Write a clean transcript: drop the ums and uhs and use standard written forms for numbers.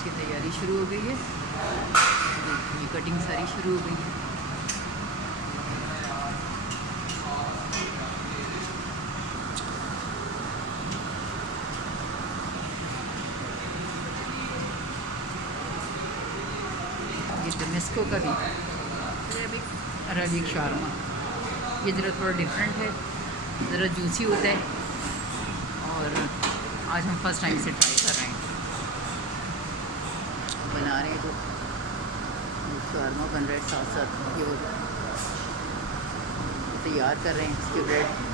इसकी तैयारी शुरू हो गई है। ये कटिंग सारी शुरू हो गई है। ये डेमेस्को का भी अरबिक शारमा, ये ज़रा थोड़ा डिफरेंट है, ज़रा जूसी होता है और आज हम फर्स्ट टाइम से ट्राई कर रहे हैं। बना रहे हैं तो शारमा बन रहा है, साथ साथ ये तैयार कर रहे हैं इसके ब्रेड।